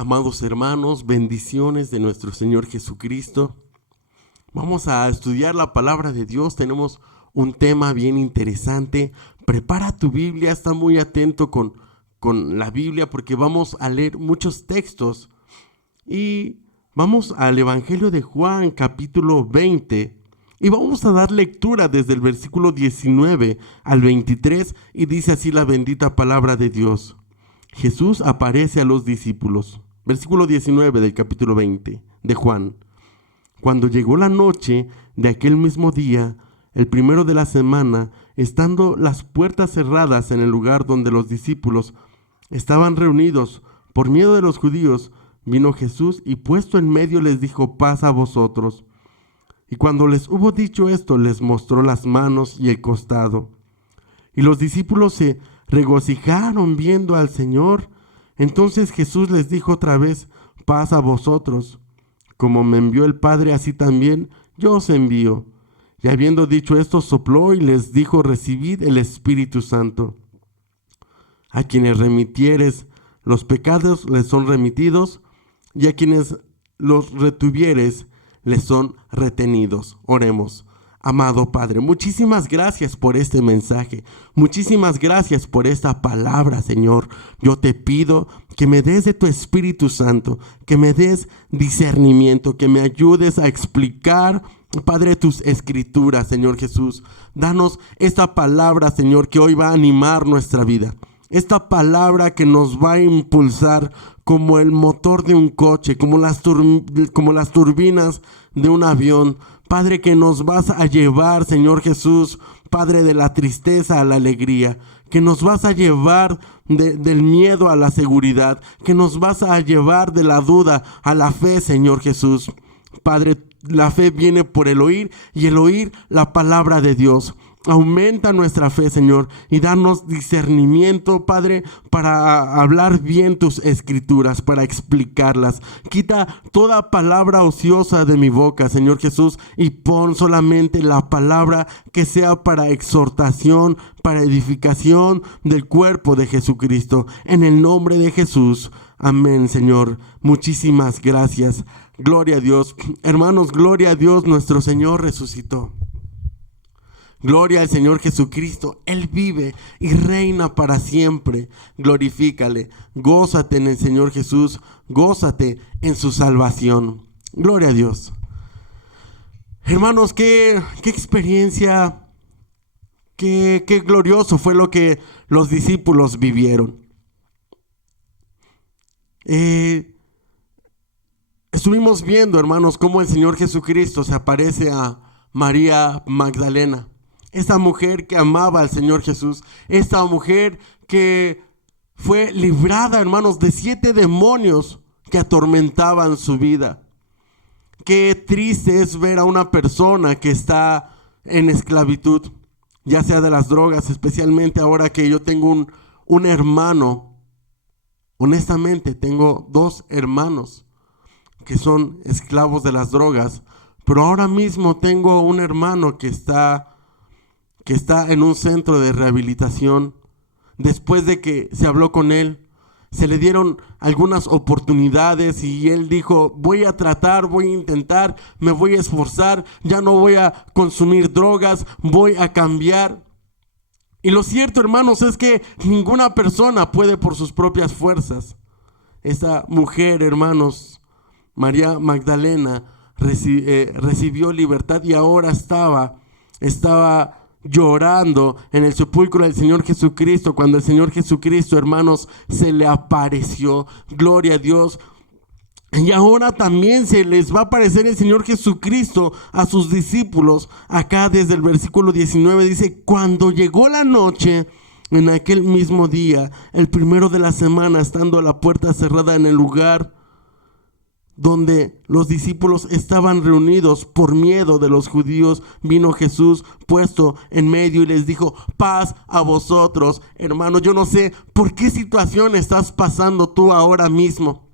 Amados hermanos, bendiciones de nuestro Señor Jesucristo. Vamos a estudiar la palabra de Dios. Tenemos un tema bien interesante. Prepara tu Biblia, está muy atento con la Biblia porque vamos a leer muchos textos. Y vamos al Evangelio de Juan, capítulo 20. Y vamos a dar lectura desde el versículo 19 al 23. Y dice así la bendita palabra de Dios. Jesús aparece a los discípulos. Versículo 19 del capítulo 20 de Juan. Cuando llegó la noche de aquel mismo día, el primero de la semana, estando las puertas cerradas en el lugar donde los discípulos estaban reunidos por miedo de los judíos, vino Jesús y puesto en medio les dijo: paz a vosotros. Y cuando les hubo dicho esto, les mostró las manos y el costado. Y los discípulos se regocijaron viendo al Señor. Entonces Jesús les dijo otra vez: paz a vosotros. Como me envió el Padre, así también yo os envío. Y habiendo dicho esto, sopló y les dijo: recibid el Espíritu Santo. A quienes remitieres los pecados les son remitidos, y a quienes los retuvieres les son retenidos. Oremos. Amado Padre, muchísimas gracias por este mensaje. Muchísimas gracias por esta palabra, Señor. Yo te pido que me des de tu Espíritu Santo, que me des discernimiento, que me ayudes a explicar, Padre, tus escrituras, Señor Jesús. Danos esta palabra, Señor, que hoy va a animar nuestra vida. Esta palabra que nos va a impulsar como el motor de un coche, como las turbinas de un avión. Padre, que nos vas a llevar, Señor Jesús, Padre, de la tristeza a la alegría, que nos vas a llevar del miedo a la seguridad, que nos vas a llevar de la duda a la fe, Señor Jesús. Padre, la fe viene por el oír y el oír la palabra de Dios. Aumenta nuestra fe, Señor, y danos discernimiento, Padre, para hablar bien tus escrituras, para explicarlas. Quita toda palabra ociosa de mi boca, Señor Jesús, y pon solamente la palabra que sea para exhortación, para edificación del cuerpo de Jesucristo. En el nombre de Jesús. Amén, Señor. Muchísimas gracias. Gloria a Dios. Hermanos, gloria a Dios, nuestro Señor resucitó. Gloria al Señor Jesucristo. Él vive y reina para siempre. Glorifícale. Gózate en el Señor Jesús. Gózate en su salvación. Gloria a Dios. Hermanos, qué experiencia, qué glorioso fue lo que los discípulos vivieron. Estuvimos viendo, hermanos, cómo el Señor Jesucristo se aparece a María Magdalena. Esta mujer que amaba al Señor Jesús, esta mujer que fue librada, hermanos, de 7 demonios que atormentaban su vida. Qué triste es ver a una persona que está en esclavitud, ya sea de las drogas, especialmente ahora que yo tengo un hermano. Honestamente, tengo 2 hermanos que son esclavos de las drogas, pero ahora mismo tengo un hermano que está en un centro de rehabilitación. Después de que se habló con él, se le dieron algunas oportunidades y él dijo: voy a tratar, voy a intentar, me voy a esforzar, ya no voy a consumir drogas, voy a cambiar. Y lo cierto, hermanos, es que ninguna persona puede por sus propias fuerzas. Esta mujer, hermanos, María Magdalena, recibió libertad y ahora estaba llorando en el sepulcro del Señor Jesucristo, cuando el Señor Jesucristo, hermanos, se le apareció. Gloria a Dios. Y ahora también se les va a aparecer el Señor Jesucristo a sus discípulos. Acá desde el versículo 19 dice: cuando llegó la noche, en aquel mismo día, el primero de la semana, estando la puerta cerrada en el lugar donde los discípulos estaban reunidos por miedo de los judíos, vino Jesús puesto en medio y les dijo: paz a vosotros. Hermano, yo no sé por qué situación estás pasando tú ahora mismo.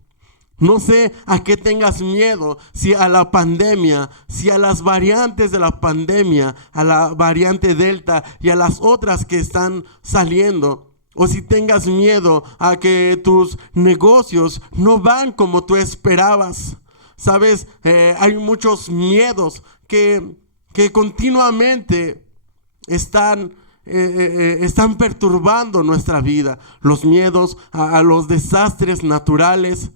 No sé a qué tengas miedo, si a la pandemia, si a las variantes de la pandemia, a la variante Delta y a las otras que están saliendo. O si tengas miedo a que tus negocios no van como tú esperabas. Sabes, hay muchos miedos que continuamente están perturbando nuestra vida. Los miedos a los desastres naturales,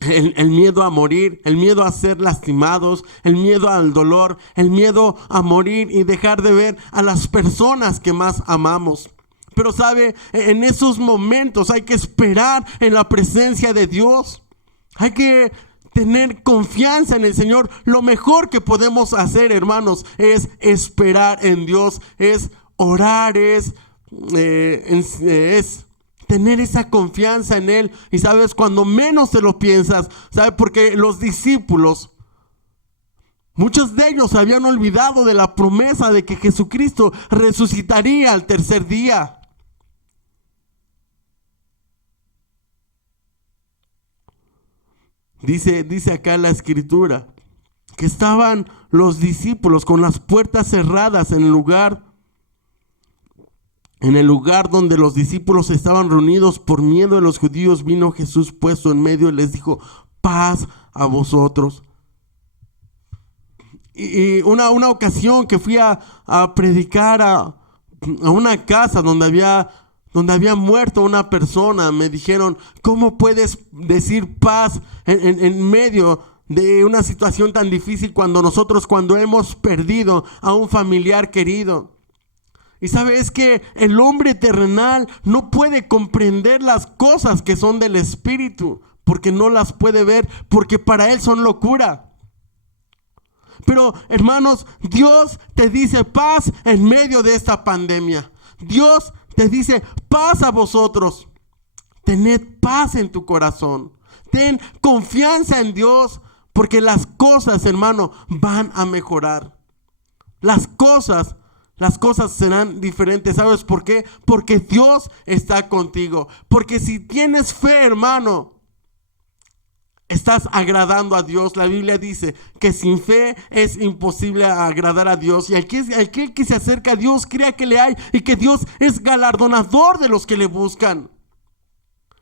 el miedo a morir, el miedo a ser lastimados, el miedo al dolor, el miedo a morir y dejar de ver a las personas que más amamos. Pero sabe, en esos momentos hay que esperar en la presencia de Dios. Hay que tener confianza en el Señor. Lo mejor que podemos hacer, hermanos, es esperar en Dios, es orar, es tener esa confianza en Él. Y sabes, cuando menos te lo piensas, ¿sabes? Porque los discípulos, muchos de ellos se habían olvidado de la promesa de que Jesucristo resucitaría al tercer día. Dice acá en la escritura que estaban los discípulos con las puertas cerradas en el lugar donde los discípulos estaban reunidos por miedo de los judíos. Vino Jesús puesto en medio y les dijo: paz a vosotros. Y una ocasión que fui a predicar a una casa donde había muerto una persona, me dijeron: ¿cómo puedes decir paz en medio de una situación tan difícil cuando hemos perdido a un familiar querido? Y sabes que el hombre terrenal no puede comprender las cosas que son del Espíritu, porque no las puede ver, porque para él son locura. Pero hermanos, Dios te dice paz en medio de esta pandemia. Dios te dice paz a vosotros. Tened paz en tu corazón. Ten confianza en Dios, porque las cosas, hermano, van a mejorar. Las cosas serán diferentes. ¿Sabes por qué? Porque Dios está contigo. Porque si tienes fe, hermano, estás agradando a Dios. La Biblia dice que sin fe es imposible agradar a Dios. Y aquel que se acerca a Dios crea que le hay y que Dios es galardonador de los que le buscan.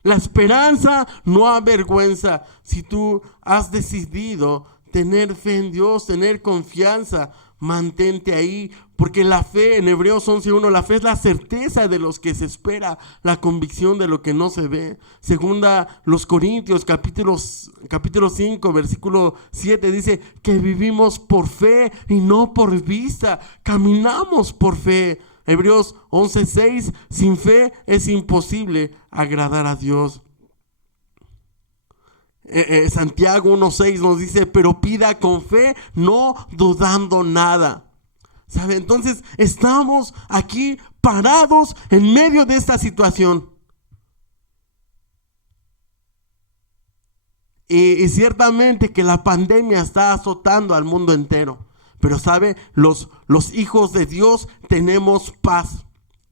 La esperanza no avergüenza. Si tú has decidido tener fe en Dios, tener confianza, mantente ahí, porque la fe, en Hebreos 11:1, la fe es la certeza de los que se espera, la convicción de lo que no se ve. Segunda los Corintios, capítulo 5, versículo 7, dice que vivimos por fe y no por vista, caminamos por fe. Hebreos 11:6, sin fe es imposible agradar a Dios. Santiago 1:6 nos dice: pero pida con fe, no dudando nada. ¿Sabe? Entonces estamos aquí parados en medio de esta situación. Y ciertamente que la pandemia está azotando al mundo entero. Pero ¿sabe? Los hijos de Dios tenemos paz.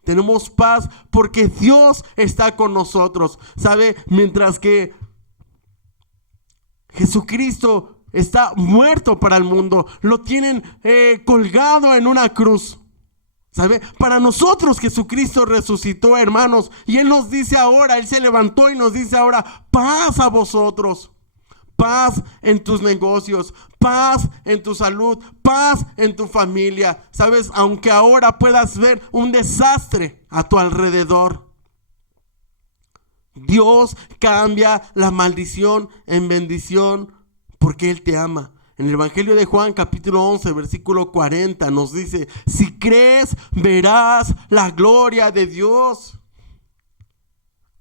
Tenemos paz porque Dios está con nosotros. ¿Sabe? Mientras que Jesucristo está muerto para el mundo, lo tienen colgado en una cruz. ¿Sabe? Para nosotros Jesucristo resucitó, hermanos. Y Él nos dice ahora, Él se levantó y nos dice ahora: paz a vosotros. Paz en tus negocios, paz en tu salud, paz en tu familia. ¿Sabes? Aunque ahora puedas ver un desastre a tu alrededor, Dios cambia la maldición en bendición porque Él te ama. En el Evangelio de Juan, capítulo 11, versículo 40, nos dice: si crees, verás la gloria de Dios.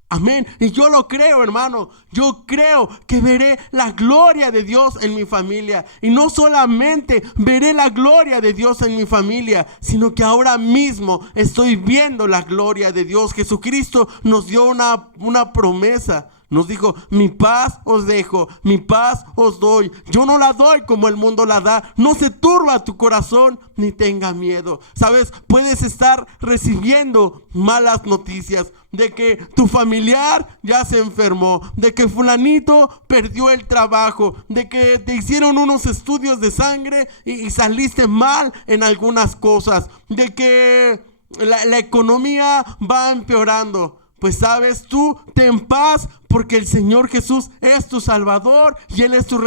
Amén. Y yo lo creo, hermano. Yo creo que veré la gloria de Dios en mi familia. Y no solamente veré la gloria de Dios en mi familia, sino que ahora mismo estoy viendo la gloria de Dios. Jesucristo nos dio una promesa. Nos dijo: mi paz os dejo, mi paz os doy. Yo no la doy como el mundo la da. No se turba tu corazón ni tenga miedo. ¿Sabes? Puedes estar recibiendo malas noticias de que tu familiar ya se enfermó, de que fulanito perdió el trabajo, de que te hicieron unos estudios de sangre y saliste mal en algunas cosas, de que la economía va empeorando. Pues sabes, tú ten paz porque el Señor Jesús es tu Salvador y Él es tu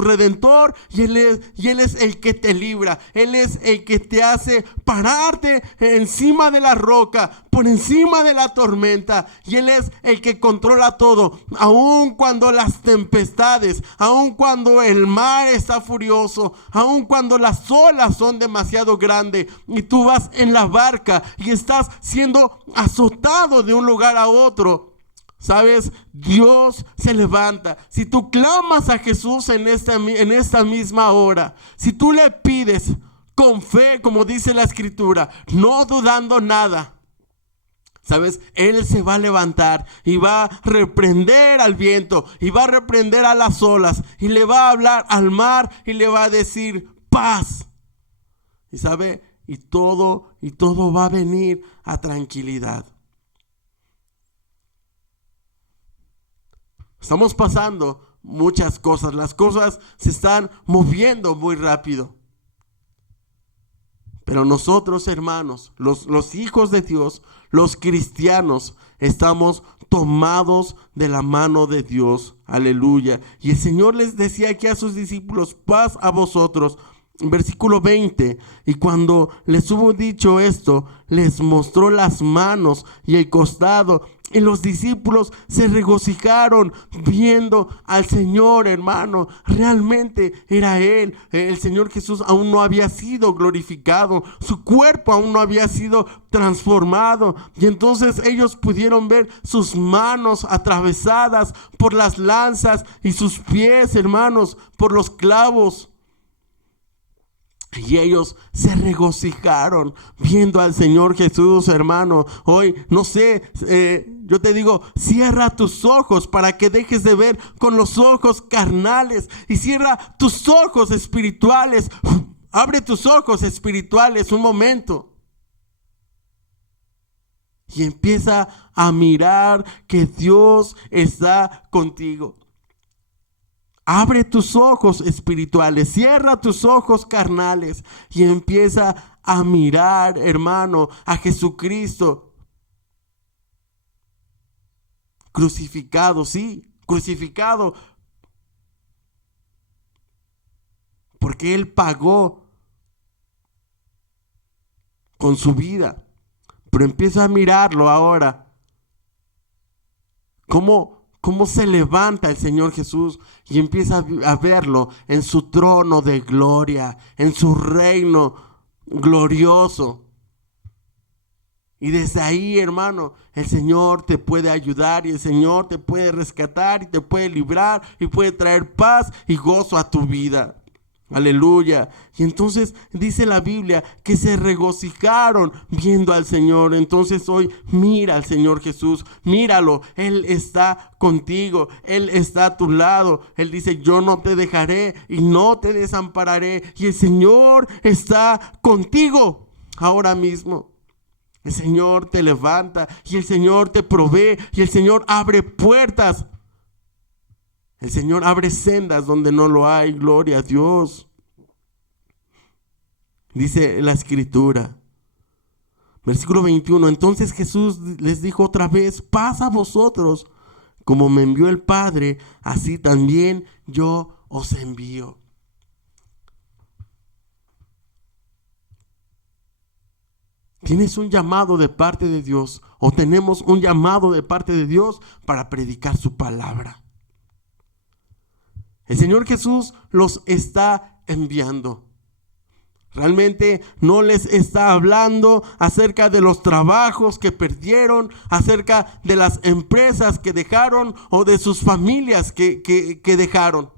Redentor y Él es el que te libra. Él es el que te hace pararte encima de la roca, por encima de la tormenta, y Él es el que controla todo. Aun cuando las tempestades, aun cuando el mar está furioso, aun cuando las olas son demasiado grandes y tú vas en la barca y estás siendo azotado de un lugar a otro, ¿sabes? Dios se levanta. Si tú clamas a Jesús en esta misma hora, si tú le pides con fe, como dice la Escritura, no dudando nada, ¿sabes? Él se va a levantar y va a reprender al viento y va a reprender a las olas y le va a hablar al mar y le va a decir paz. Y ¿sabe? Y todo va a venir a tranquilidad. Estamos pasando muchas cosas. Las cosas se están moviendo muy rápido. Pero nosotros, hermanos, los hijos de Dios, los cristianos, estamos tomados de la mano de Dios. Aleluya. Y el Señor les decía aquí a sus discípulos, paz a vosotros. Versículo 20, y cuando les hubo dicho esto, les mostró las manos y el costado, y los discípulos se regocijaron viendo al Señor, hermano. Realmente era Él. El Señor Jesús aún no había sido glorificado, su cuerpo aún no había sido transformado, y entonces ellos pudieron ver sus manos atravesadas por las lanzas y sus pies, hermanos, por los clavos. Y ellos se regocijaron viendo al Señor Jesús, hermano. Hoy, no sé, yo te digo, cierra tus ojos para que dejes de ver con los ojos carnales y cierra tus ojos espirituales. Abre tus ojos espirituales un momento. Y empieza a mirar que Dios está contigo. Abre tus ojos espirituales, cierra tus ojos carnales y empieza a mirar, hermano, a Jesucristo crucificado, sí, crucificado, porque Él pagó con su vida. Pero empieza a mirarlo ahora, cómo se levanta el Señor Jesús y empieza a verlo en su trono de gloria, en su reino glorioso. Y desde ahí, hermano, el Señor te puede ayudar y el Señor te puede rescatar y te puede librar y puede traer paz y gozo a tu vida. Aleluya. Y entonces dice la Biblia que se regocijaron viendo al Señor. Entonces hoy mira al Señor Jesús, míralo. Él está contigo, Él está a tu lado. Él dice, yo no te dejaré y no te desampararé. Y el Señor está contigo ahora mismo. El Señor te levanta y el Señor te provee y el Señor abre puertas. El Señor abre sendas donde no lo hay. Gloria a Dios. Dice la Escritura. Versículo 21. Entonces Jesús les dijo otra vez, paz a vosotros. Como me envió el Padre, así también yo os envío. Tienes un llamado de parte de Dios, o tenemos un llamado de parte de Dios para predicar su palabra. El Señor Jesús los está enviando. Realmente no les está hablando acerca de los trabajos que perdieron, acerca de las empresas que dejaron o de sus familias que dejaron,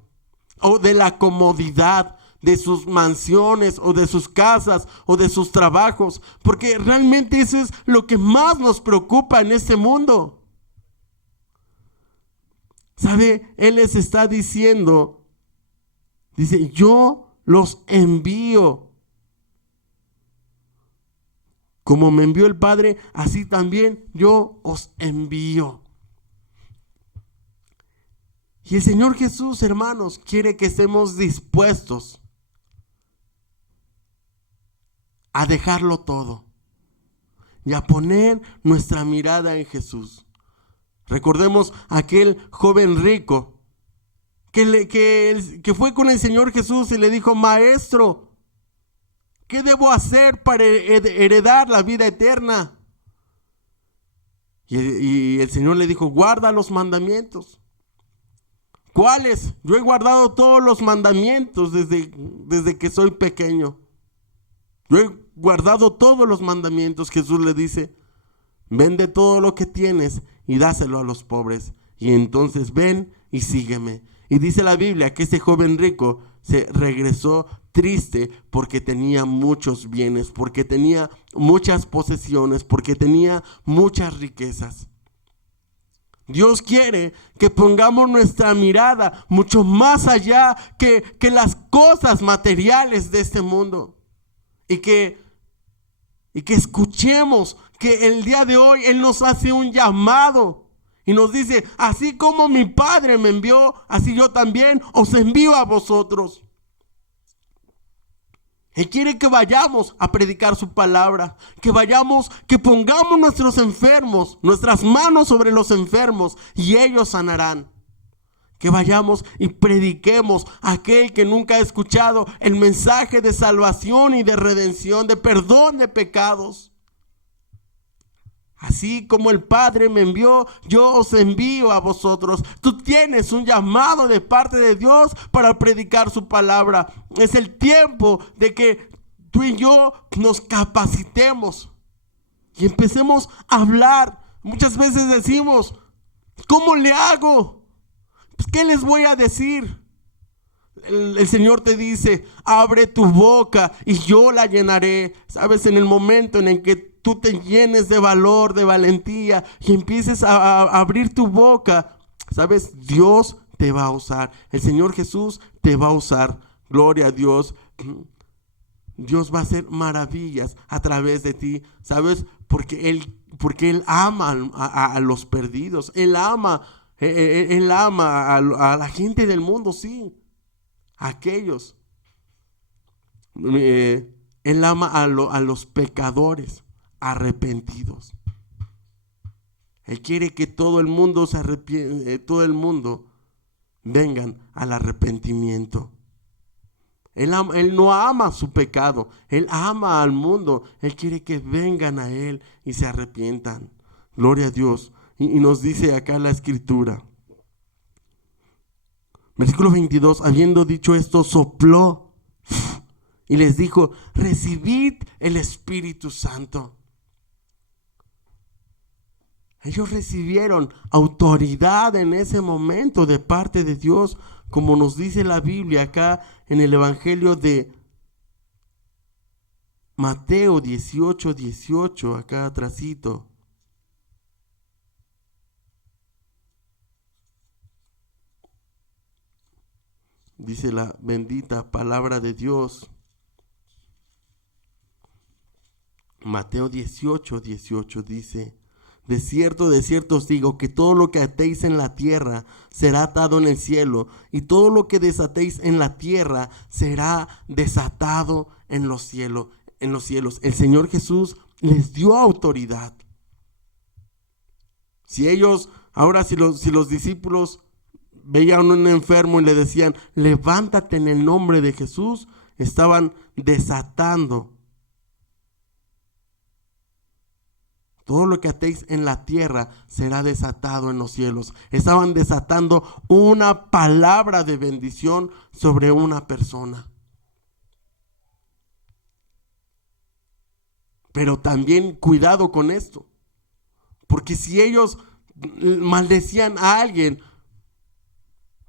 o de la comodidad de sus mansiones o de sus casas o de sus trabajos, porque realmente eso es lo que más nos preocupa en este mundo. ¿Sabe? Él les está diciendo, dice, yo los envío. Como me envió el Padre, así también yo os envío. Y el Señor Jesús, hermanos, quiere que estemos dispuestos a dejarlo todo. y a poner nuestra mirada en Jesús. Recordemos aquel joven rico que fue con el Señor Jesús y le dijo: Maestro, ¿qué debo hacer para heredar la vida eterna? Y el Señor le dijo: guarda los mandamientos. ¿Cuáles? Yo he guardado todos los mandamientos desde que soy pequeño. Yo he guardado todos los mandamientos. Jesús le dice: vende todo lo que tienes y dáselo a los pobres. Y entonces ven y sígueme. Y dice la Biblia que ese joven rico se regresó triste porque tenía muchos bienes, porque tenía muchas posesiones, porque tenía muchas riquezas. Dios quiere que pongamos nuestra mirada mucho más allá que las cosas materiales de este mundo. Y que escuchemos que el día de hoy Él nos hace un llamado. Y nos dice: así como mi Padre me envió, así yo también os envío a vosotros. Él quiere que vayamos a predicar su palabra, que pongamos nuestros enfermos, nuestras manos sobre los enfermos y ellos sanarán. Que vayamos y prediquemos a aquel que nunca ha escuchado el mensaje de salvación y de redención, de perdón de pecados. Así como el Padre me envió, yo os envío a vosotros. Tú tienes un llamado de parte de Dios para predicar su palabra. Es el tiempo de que tú y yo nos capacitemos y empecemos a hablar. Muchas veces decimos: ¿cómo le hago? Pues, ¿qué les voy a decir? El Señor te dice: abre tu boca y yo la llenaré. Sabes, en el momento en el que tú te llenes de valor, de valentía y empieces a abrir tu boca, sabes, Dios te va a usar. El Señor Jesús te va a usar. Gloria a Dios. Dios va a hacer maravillas a través de ti, ¿sabes? Porque Él ama a los perdidos. Él ama a la gente del mundo, sí. A aquellos. Él ama a los pecadores arrepentidos. Él quiere que todo el mundo se arrepienta, todo el mundo vengan al arrepentimiento. Él no ama su pecado, Él ama al mundo. Él quiere que vengan a Él y se arrepientan. Gloria a Dios. Y nos dice acá la Escritura. Versículo 22, habiendo dicho esto, sopló y les dijo: recibid el Espíritu Santo. Ellos recibieron autoridad en ese momento de parte de Dios, como nos dice la Biblia acá en el Evangelio de Mateo 18, acá atrásito. Dice la bendita palabra de Dios. Mateo 18 dice: de cierto os digo que todo lo que atéis en la tierra será atado en el cielo, y todo lo que desatéis en la tierra será desatado en los cielos. El Señor Jesús les dio autoridad. Si los discípulos veían a un enfermo y le decían: levántate en el nombre de Jesús, estaban desatando. Todo lo que atéis en la tierra será desatado en los cielos. Estaban desatando una palabra de bendición sobre una persona. Pero también cuidado con esto. Porque si ellos maldecían a alguien,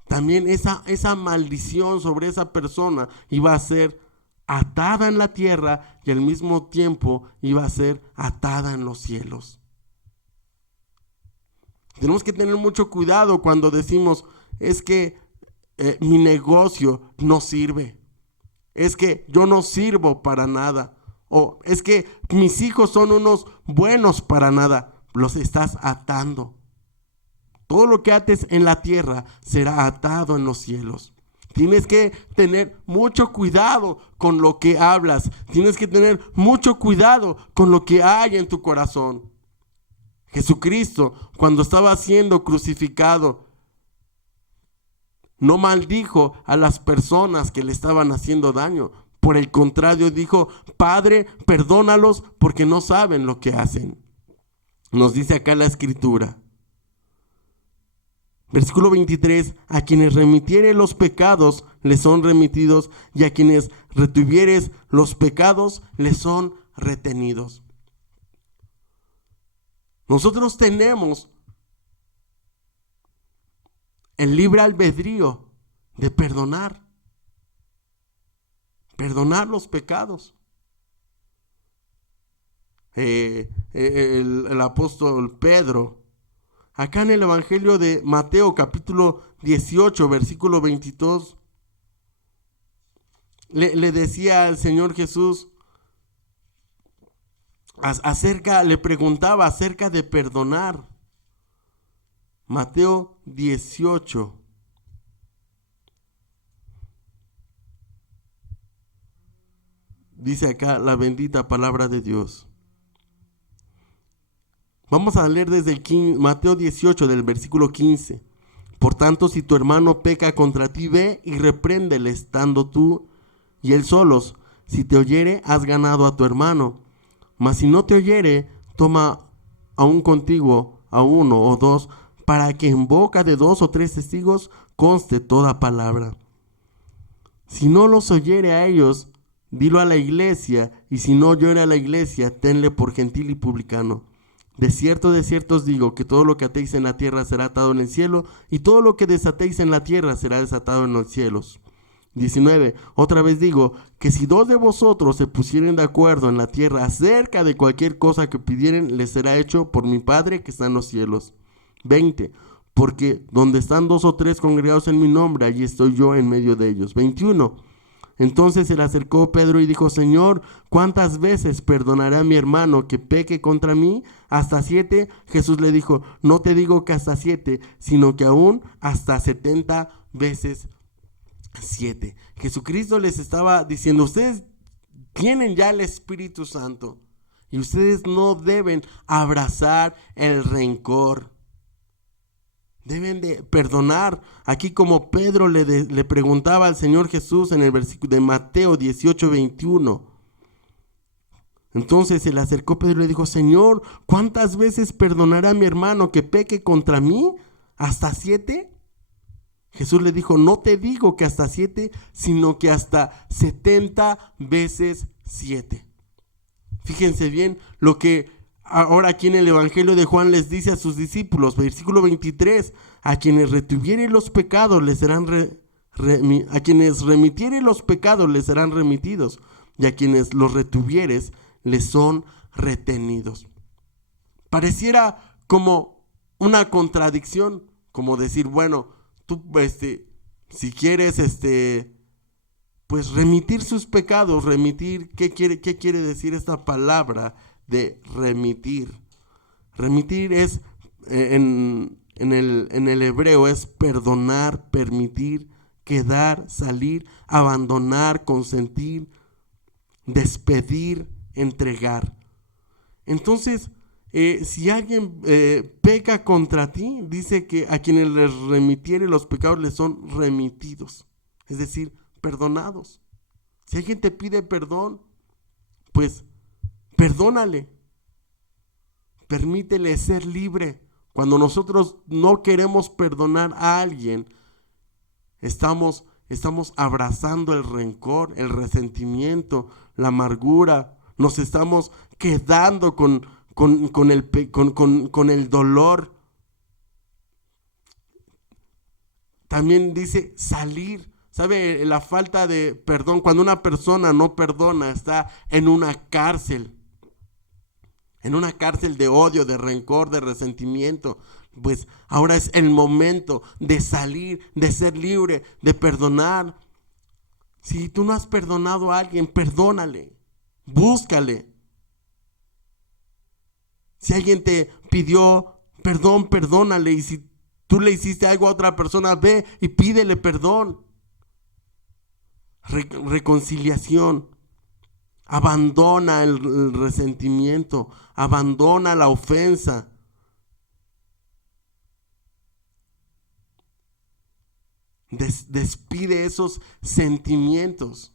también esa maldición sobre esa persona iba a ser atada en la tierra y al mismo tiempo iba a ser atada en los cielos. Tenemos que tener mucho cuidado cuando decimos: es que mi negocio no sirve, es que yo no sirvo para nada, o es que mis hijos son unos buenos para nada. Los estás atando. Todo lo que ates en la tierra será atado en los cielos. Tienes que tener mucho cuidado con lo que hablas. Tienes que tener mucho cuidado con lo que hay en tu corazón. Jesucristo, cuando estaba siendo crucificado, no maldijo a las personas que le estaban haciendo daño. Por el contrario, dijo: Padre, perdónalos porque no saben lo que hacen. Nos dice acá la Escritura. Versículo 23, a quienes remitiere los pecados les son remitidos, y a quienes retuvieres los pecados les son retenidos. Nosotros tenemos el libre albedrío de perdonar los pecados. El apóstol Pedro, acá en el Evangelio de Mateo, capítulo 18, versículo 22, le decía al Señor Jesús le preguntaba acerca de perdonar. Mateo 18. Dice acá la bendita palabra de Dios. Vamos a leer desde Mateo 18, del versículo 15. Por tanto, si tu hermano peca contra ti, ve y repréndele estando tú y él solos. Si te oyere, has ganado a tu hermano. Mas si no te oyere, toma aún contigo a uno o dos, para que en boca de 2 o 3 testigos conste toda palabra. Si no los oyere a ellos, dilo a la iglesia, y si no oyere a la iglesia, tenle por gentil y publicano. De cierto os digo, que todo lo que atéis en la tierra será atado en el cielo, y todo lo que desatéis en la tierra será desatado en los cielos. 19. Otra vez digo, que si 2 de vosotros se pusieren de acuerdo en la tierra acerca de cualquier cosa que pidieren, les será hecho por mi Padre que está en los cielos. 20. Porque donde están 2 o 3 congregados en mi nombre, allí estoy yo en medio de ellos. 21. Entonces se le acercó Pedro y dijo: Señor, ¿cuántas veces perdonaré a mi hermano que peque contra mí? ¿Hasta 7? Jesús le dijo: no te digo que hasta 7, sino que aún hasta 70 veces 7. Jesucristo les estaba diciendo: ustedes tienen ya el Espíritu Santo y ustedes no deben abrazar el rencor. Deben de perdonar. Aquí, como Pedro le preguntaba al Señor Jesús en el versículo de Mateo 18, 21. Entonces se le acercó Pedro y le dijo: Señor, ¿cuántas veces perdonará a mi hermano que peque contra mí? ¿Hasta 7? Jesús le dijo: no te digo que hasta 7, sino que hasta 70 veces 7. Fíjense bien lo que ahora aquí en el Evangelio de Juan les dice a sus discípulos, versículo 23, a quienes retuviere los pecados les serán a quienes remitiere los pecados les serán remitidos, y a quienes los retuvieres les son retenidos. Pareciera como una contradicción, como decir, bueno, tú si quieres pues remitir sus pecados, remitir, ¿qué quiere decir esta palabra de remitir? Remitir es en el hebreo es perdonar, permitir, quedar, salir, abandonar, consentir, despedir, entregar. Entonces, si alguien peca contra ti, dice que a quienes les remitiere los pecados les son remitidos, es decir, perdonados. Si alguien te pide perdón, pues perdónale, permítele ser libre. Cuando nosotros no queremos perdonar a alguien, estamos abrazando el rencor, el resentimiento, la amargura, nos estamos quedando con el dolor. También dice salir. ¿Sabe? La falta de perdón, cuando una persona no perdona, está en una cárcel de odio, de rencor, de resentimiento. Pues ahora es el momento de salir, de ser libre, de perdonar. Si tú no has perdonado a alguien, perdónale, búscale. Si alguien te pidió perdón, perdónale. Y si tú le hiciste algo a otra persona, ve y pídele perdón. reconciliación. Abandona el resentimiento, abandona la ofensa. Despide esos sentimientos.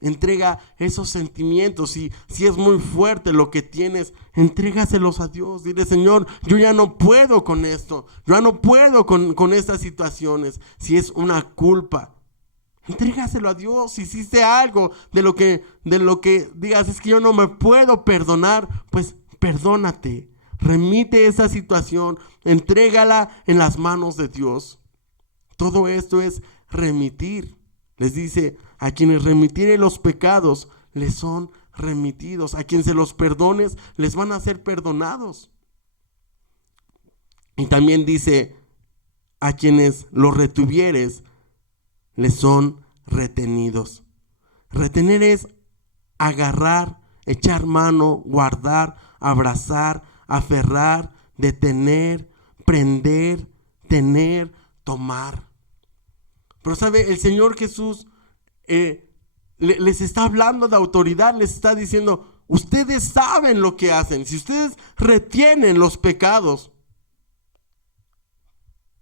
Entrega esos sentimientos. Si es muy fuerte lo que tienes, entrégaselos a Dios. Dile: Señor, yo ya no puedo con esto. Yo ya no puedo con estas situaciones. Si es una culpa, entrégaselo a Dios. Si hiciste algo de lo que digas, es que yo no me puedo perdonar, pues perdónate. Remite esa situación. Entrégala en las manos de Dios. Todo esto es remitir. Les dice: a quienes remitire los pecados, les son remitidos. A quien se los perdones, les van a ser perdonados. Y también dice: a quienes los retuvieres, les son retenidos. Retener es agarrar, echar mano, guardar, abrazar, aferrar, detener, prender, tener, tomar. Pero sabe, el Señor Jesús les está hablando de autoridad, les está diciendo: ustedes saben lo que hacen. Si ustedes retienen los pecados,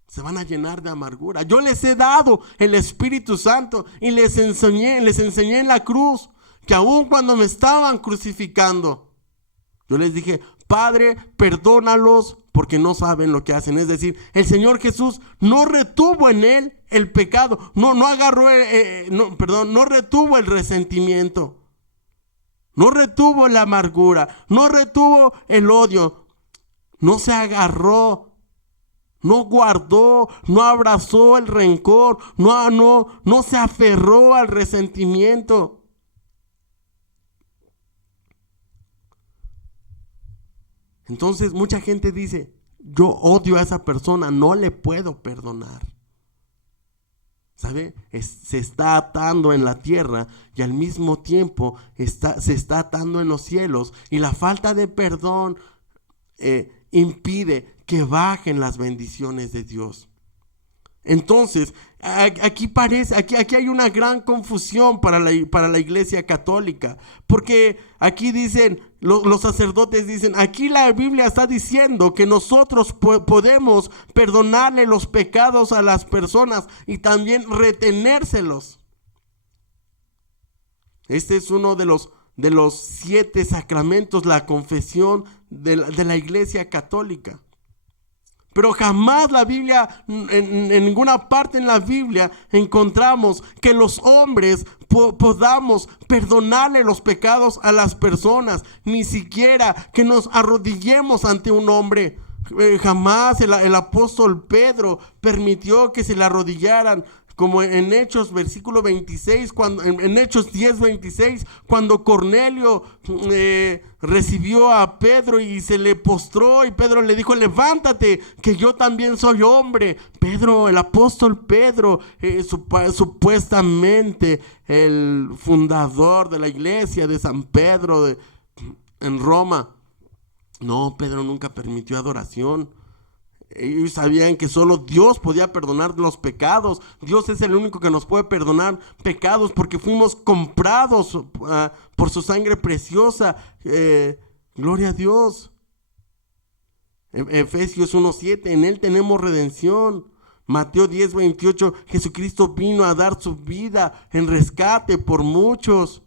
se van a llenar de amargura. Yo les he dado el Espíritu Santo y les enseñé en la cruz que aun cuando me estaban crucificando, yo les dije: Padre, perdónalos porque no saben lo que hacen. Es decir, el Señor Jesús no retuvo en él el pecado, no retuvo el resentimiento, no retuvo la amargura, no retuvo el odio, no se agarró, no guardó, no abrazó el rencor, no se aferró al resentimiento. Entonces mucha gente dice: yo odio a esa persona, no le puedo perdonar. ¿Sabe? Se está atando en la tierra y al mismo tiempo se está atando en los cielos. Y la falta de perdón impide que bajen las bendiciones de Dios. Entonces, aquí hay una gran confusión para la Iglesia católica, porque aquí dicen, los sacerdotes dicen: aquí la Biblia está diciendo que nosotros podemos perdonarle los pecados a las personas y también retenérselos. Este es uno de los 7 sacramentos, la confesión de la Iglesia católica. Pero jamás la Biblia, en ninguna parte en la Biblia encontramos que los hombres podamos perdonarle los pecados a las personas, ni siquiera que nos arrodillemos ante un hombre. Jamás el apóstol Pedro permitió que se le arrodillaran, como en Hechos versículo 26, en Hechos 10:26, cuando Cornelio recibió a Pedro y se le postró, y Pedro le dijo: levántate, que yo también soy hombre. Pedro, el apóstol Pedro, supuestamente el fundador de la iglesia de San Pedro en Roma. No, Pedro nunca permitió adoración. Ellos sabían que solo Dios podía perdonar los pecados. Dios es el único que nos puede perdonar pecados, porque fuimos comprados por su sangre preciosa. Gloria a Dios. Efesios 1:7, en él tenemos redención. Mateo 10:28, Jesucristo vino a dar su vida en rescate por muchos.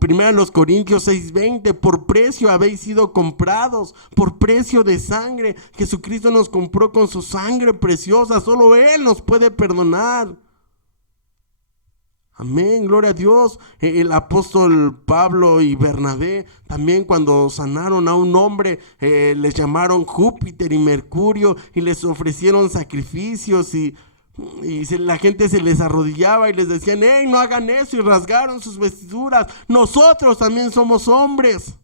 Primera los Corintios 6:20, por precio habéis sido comprados, por precio de sangre. Jesucristo nos compró con su sangre preciosa. Solo Él nos puede perdonar. Amén, gloria a Dios. El apóstol Pablo y Bernabé también, cuando sanaron a un hombre, les llamaron Júpiter y Mercurio y les ofrecieron sacrificios y la gente se les arrodillaba y les decían: ¡hey, no hagan eso! Y rasgaron sus vestiduras. Nosotros también somos hombres.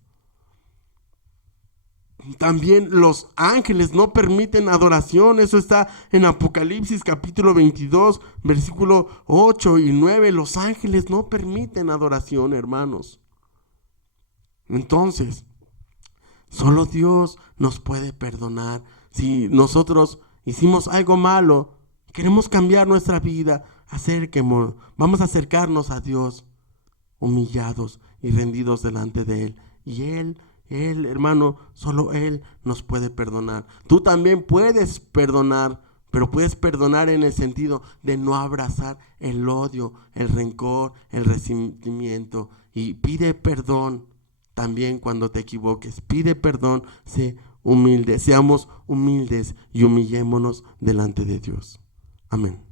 También los ángeles no permiten adoración. Eso está en Apocalipsis capítulo 22, versículo 8 y 9. Los ángeles no permiten adoración, hermanos. Entonces, solo Dios nos puede perdonar. Si nosotros hicimos algo malo, Queremos cambiar nuestra vida. Vamos a acercarnos a Dios humillados y rendidos delante de Él. Y Él, hermano, solo Él nos puede perdonar. Tú también puedes perdonar, pero puedes perdonar en el sentido de no abrazar el odio, el rencor, el resentimiento. Y pide perdón también cuando te equivoques. Pide perdón, sé humilde. Seamos humildes y humillémonos delante de Dios. Amén.